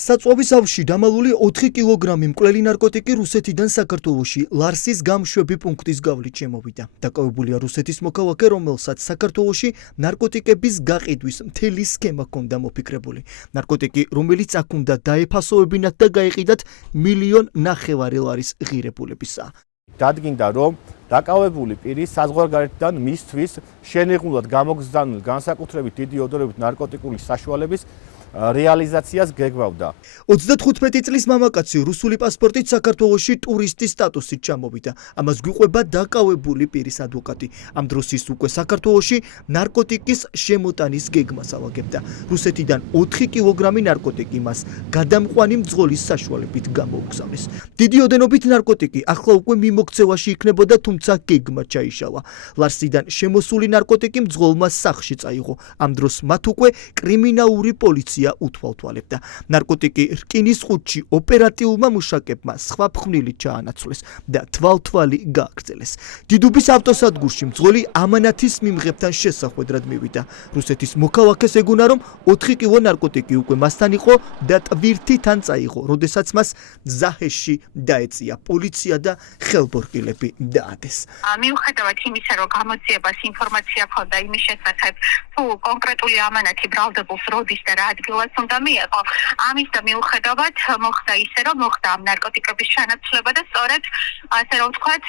საწვავის ავში დამალული 4 კილოგრამი მკვლელი ნარკოტიკი რუსეთიდან საქართველოში ლარსის გამშვები პუნქტის გავლით შემოვიდა. დაკავებულია რუსეთის მოქალაქე, რომელსაც საქართველოში ნარკოტიკების გაყიდვის მთელი სქემა ჰქონდა მოფიქრებული. ნარკოტიკი, რომელიც აქ უნდა დაეფასოვებინათ და გაეყიდათ 1,5 მილიონი ლარის ღირებულებისა. დადგინდა, რომ დაკავებული პირი საზღვარგარეთიდან მისთვის შენიღულად გამოგზავნილ განსაკუთრებით დიდი ოდორებით ნარკოტიკული საშუალების რეალიზაციას გეგმავდა. 35 წლის მამაკაცი რუსული პასპორტით საქართველოში ტურისტის სტატუსით ჩამოვიდა. ამას გვიყვება დაკავებული პირის ადვოკატი. ამ დროს ის უკვე საქართველოში ნარკოტიკის შემოტანის გეგმას ავაგებდა. რუსეთიდან 4 კილოგრამი ნარკოტიკი მას გადამყვანი მძღოლის საშუალებით გამოუგზავნეს. დიდი ოდენობით ნარკოტიკი ახლა უკვე მიმოქცევაში იქნებოდა, თუმცა გეგმა ჩაიშალა. ლარსიდან შემოსული ნარკოტიკი მძღოლმა სახლში წაიღო. ამ დროს მათ უკვე კრიმინალური პოლიცია უთვალთვალებდა. ნარკოტიკი რკინის ყუთში ოპერატიულმა მუშაკებმა სხვა ფხვნილით ჩაანაცვლეს და თვალთვალი გააგრძელეს. დიდუბის ავტოსადგურში მძღოლი ამანათის მიმღებთან შესახვედრად მივიდა. რუსეთის მოქალაქეს ეგუნა, რომ 4 კილო ნარკოტიკი უკვე მასთან იყო და ტვირთიდან წაიღო, როდესაც მას ზაჰესში დაეწია პოლიცია და ხელბორყილები დაადეს. მიუხედავად იმისა, რომ გამოძიებას ინფორმაცია ჰქონდა იმის შესახებ, თუ კონკრეტული ამანათი ბრალდებულს როდის და რა ადგილას უნდა მიეღო, ამის და მიუხედავად მოხდა ისე, რომ მოხდა ამ ნარკოტიკების ჩანაცვლება და სწორედ ასე რომ ვთქვათ,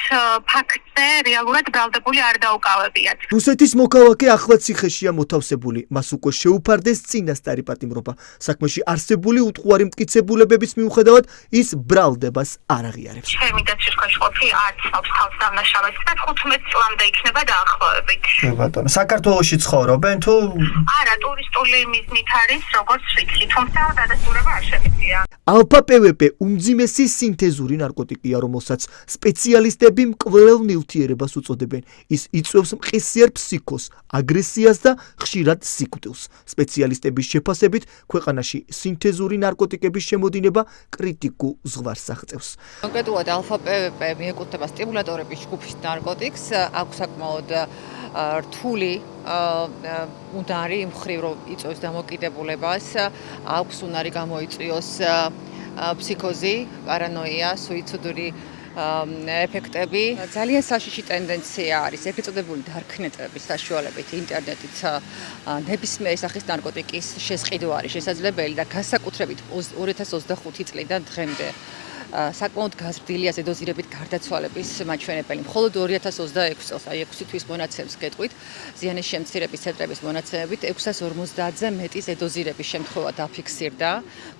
ფაქტზე რეალურად ბრალდებული არ დაუკავებიათ. რუსეთის მოქალაქე ახლა ციხეშია მოთავსებული. მას უკვე შეუფარდეს წინასწარი პატიმრობა. საქმეში არსებული უტყუარი მტკიცებულებების მიუხედავად ის ბრალდებას არ აღიარებს. ჩემი და ციხეში აცავს თავს დამნაშავეს და 15 წლამდე იქნება დაახლოებით. ბატონო, საქართველოში ცხოვრობენ თუ არა, ტურისტული მიზნით არის, როგორც ვიცი, თუმცა დადასტურება არ შემიძლია. ალფა პვპ უმძიმესი სინთეზური ნარკოტიკია, რომელსაც სპეციალისტები მკვლელ ნივთიერებას უწოდებენ. ის იწვევს მყისიერ ფსიქოს, აგრესიას და ხშირად სიკვდილს. სპეციალისტების შეფასებით, ქვეყანაში სინთეზური ნარკოტიკების შემოდინება კრიტიკულ ზღვარს აღწევს. კონკრეტულად ალფა პვპ მიეკუთვნება სტიმულატორების ჯგუფის ნარკოტიკს, აქვს საკმაოდ რთული უნარი იმ მხრივ, რომ იწვევს დამოკიდებულებას, აქვს უნარი გამოიწვიოს ფსიქოზი, პარანოია, სუიციდური ეფექტები. ძალიან საშიში ტენდენცია არის ეგრეთ წოდებული დარკნეტების საშუალებით ინტერნეტით ნებისმიერი სახის ნარკოტიკის შესყიდვა არის შესაძლებელი და განსაკუთრებით 2025 წლიდან დღემდე საკმაოდ გაზრდილია ზედოზირებით გარდაცვალების მაჩვენებელი. მხოლოდ 2026 წელს, აი 6 თვის მონაცემს გეტყვით, ზიანის შემცირების ცენტრების მონაცემებით 650-ზე მეტი ზედოზირების შემთხვევა დაფიქსირდა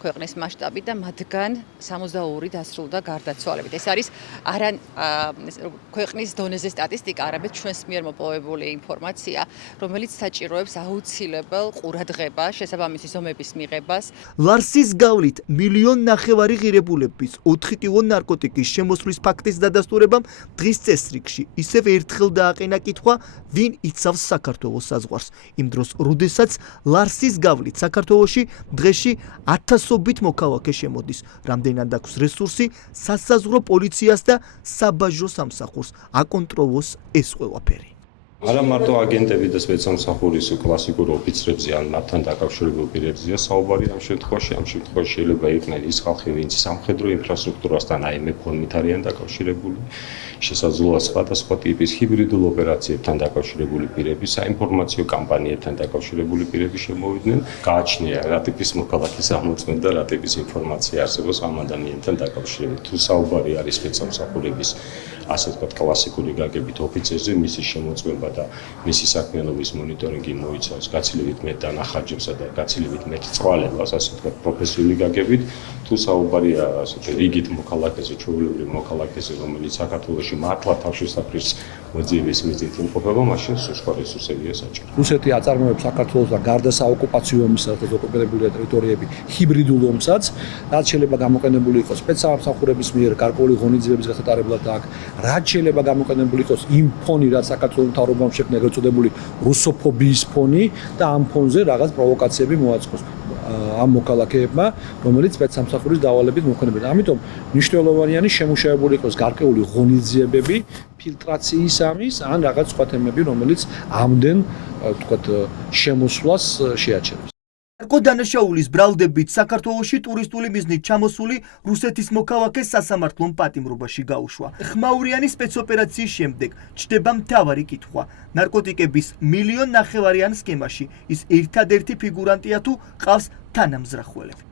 ქვეყნის მასშტაბით და მათგან 62 დასრულდა გარდაცვალებით. ეს არის არა ქვეყნის დონეზე სტატისტიკა, არამედ ჩვენს მიერ მოპოვებული ინფორმაცია, რომელიც საჭიროებს აუცილებელ ყურადღებას, შესაბამისი ზომების მიღებას. ლარსის გავლით 1,5 მილიონი ღირებულების 4 კილო ნარკოტიკის შემოსვლის ფაქტის დადასტურებამ დღის წესრიგში ისევ ერთხელ დააყენა კითხვა, ვინ იცავს საქართველოს საზღვარს. იმ დროს, როდესაც ლარსის გავლით საქართველოში დღეში 1000-ობით მოქალაქე შემოდის. რამდენად აქვს რესურსი სასაზღვრო პოლიციას და საბაჟო სამსახურს აკონტროლოს ეს ყველაფერი. არა მარტო აგენტები და სპეცსამსახურის კლასიკურ ოფიცრებზე ან მათთან დაკავშირებულ პირებზეა საუბარი ამ შემთხვევაში. ამ შემთხვევაში შეიძლება იყვნენ ის ხალხი, ვინც სამხედრო ინფრასტრუქტურასთან აიმე ფორმით არიან დაკავშირებული, შესაძლოა სხვადასხვა ტიპის ჰიბრიდულ ოპერაციებთან დაკავშირებული პირები, საინფორმაციო კამპანიებთან დაკავშირებული პირები შემოვიდნენ. გააჩნია რა ტიპის მოქალაქის აღმოჩნდა და რა ტიპის ინფორმაცია არსებობს ამ ადამიანთან დაკავშირებით. თუ საუბარი არის სპეცსამსახურების ასე ვთქვათ კლასიკური გაგებით ოფიცერზე, მისი შემოწმება და მისი საქმიანობის მონიტორინგი მოიცავს გაცილებით მეტ დანახარჯებსა და გაცილებით მეტ წვალებას, ასე ვთქვათ პროფესიული გაგებით. თუ საუბარია ასეთი რიგით მოქალაქეზე, ჩვეულებრივ მოქალაქეზე, რომელიც საქართველოში მართლა თავშესაფრის მოძიების მიზნით იმყოფება, მაშინ სხვა რესურსებია საჭირო. რუსეთი აწარმოებს საქართველოსთან გარდა საოკუპაციო ომისა და ოკუპირებული ტერიტორიები ჰიბრიდულ ომსაც, რაც შეიძლება გამოყენებული იყოს სპეცსამსახურების მიერ გარკვეული ღონისძიებების გასატარებლად აქ, რაც შეიძლება გამოყენებული იყოს იმ ფონი, რაც საქართველოს მთავრობამ შექმნა ეგრეთ წოდებული რუსოფობიის ფონი და ამ ფონზე რაღაც პროვოკაციები მოაწყოს ამ მოქალაქეებმა, რომელიც სპეცსამსახურის დავალებით მოქმედებენ. ამიტომ მნიშვნელოვანია შემუშავებული იყოს გარკვეული ღონისძიებები, ფილტრაციის ამის ან რაღაც სხვა თემები, რომელიც ამდენ ვთქვათ შემოსვლას შეაჩერებს. ნარკო დანაშაულის ბრალდებით საქართველოში ტურისტული მიზნით ჩამოსული რუსეთის მოქალაქეს სასამართლომ პატიმრობაში გაუშვა. ხმაურიანი სპეცოპერაციის შემდეგ ჩნდება მთავარი კითხვა. ნარკოტიკების 1,5 მილიონიან სქემაში ის ერთადერთი ფიგურანტია თუ ყავს თანამზრახველები.